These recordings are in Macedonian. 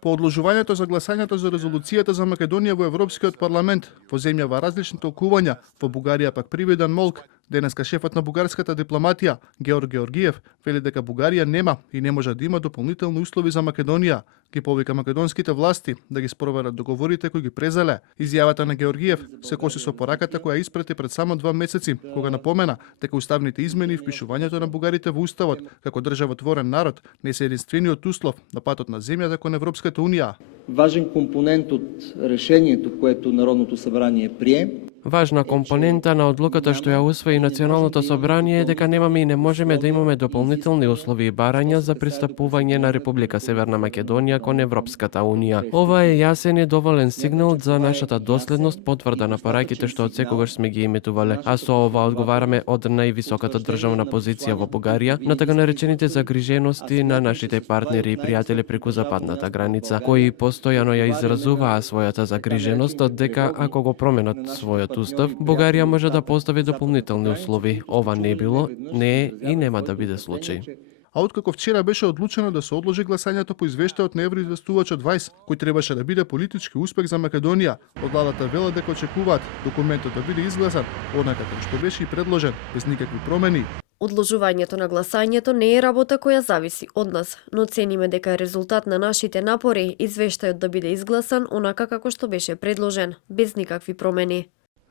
По одложувањето за гласањето за резолуцијата за Македонија во Европскиот парламент, во земјава различни толкувања, во Бугарија пак привиден молк, денеска шефот на бугарската дипломатија, Георг Георгиев, вели дека Бугарија нема и не може да има дополнителни услови за Македонија. Ги повика македонските власти да ги спроверат договорите кои ги презеле. Изјавата на Георгиев се коси со пораката која испрати пред само 2 месеци, кога напомена дека уставните измени и впишувањето на бугарите во уставот како државотворен народ не се единствениот услов на патот на земјата кон Европската унија. Важен компонент од решението което Народното собрание прие. Важна компонента на одлуката што ја усвои Националното собрание е дека немаме и не можеме да имаме дополнителни услови и барања за пристапување на Република Северна Македонија кон Европската унија. Ова е јасен и доволен сигнал за нашата доследност, потврда на пораките што отсекогаш сме ги имитувале, а со ова одговараме од највисоката државна позиција во Бугарија на така наречените загрижености на нашите партнери и пријатели преку западната граница, кои постојано ја изразуваа својата загриженост дека ако го променат својот устав, Бугарија може да постави дополнителни услови. Ова не било, не е и нема да биде случај. А откако вчера беше одлучено да се одложи гласањето по извештајот на евроизвестувачот Вајс, кој требаше да биде политички успех за Македонија, од владата велат дека очекуваат документот да биде изгласан онака како што беше и предложен, без никакви промени. Одложувањето на гласањето не е работа која зависи од нас, но цениме дека е резултат на нашите напори извештајот да биде изгласан онака како што беше предложен, без никакви промени.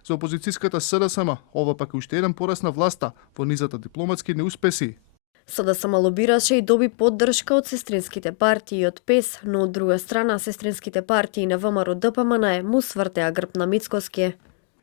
За опозицијската СДСМ, ова пак е уште еден пораз на власта во низата дипломатски неуспеси. СДСМ лобираше и доби поддршка од сестринските партии и од ПЕС, но од друга страна сестринските партии на ВМРО ДПМН му свртеа грб на Мицкоски.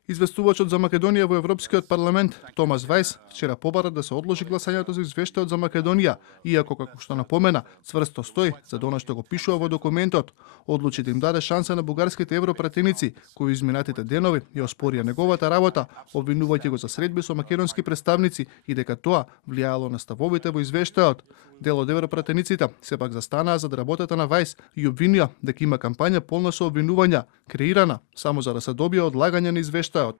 Известувачот за Македонија во Европскиот парламент, Томас Вајс, вчера побара да се одложи гласањето за извештајот за Македонија, иако, како што напомена, цврсто стои за она што го пишува во документот, одлучи да им даде шанса на бугарските европратеници, кои изминатите денови ја оспорија неговата работа, обвинувајќи го за средби со македонски представници и дека тоа влијаело на ставовите во извештајот. Дел од европратениците сепак застанаа за работата на Вајс и обвинија дека има кампања полна со обвинувања, креирана само за да се добие одлагање на извештајот.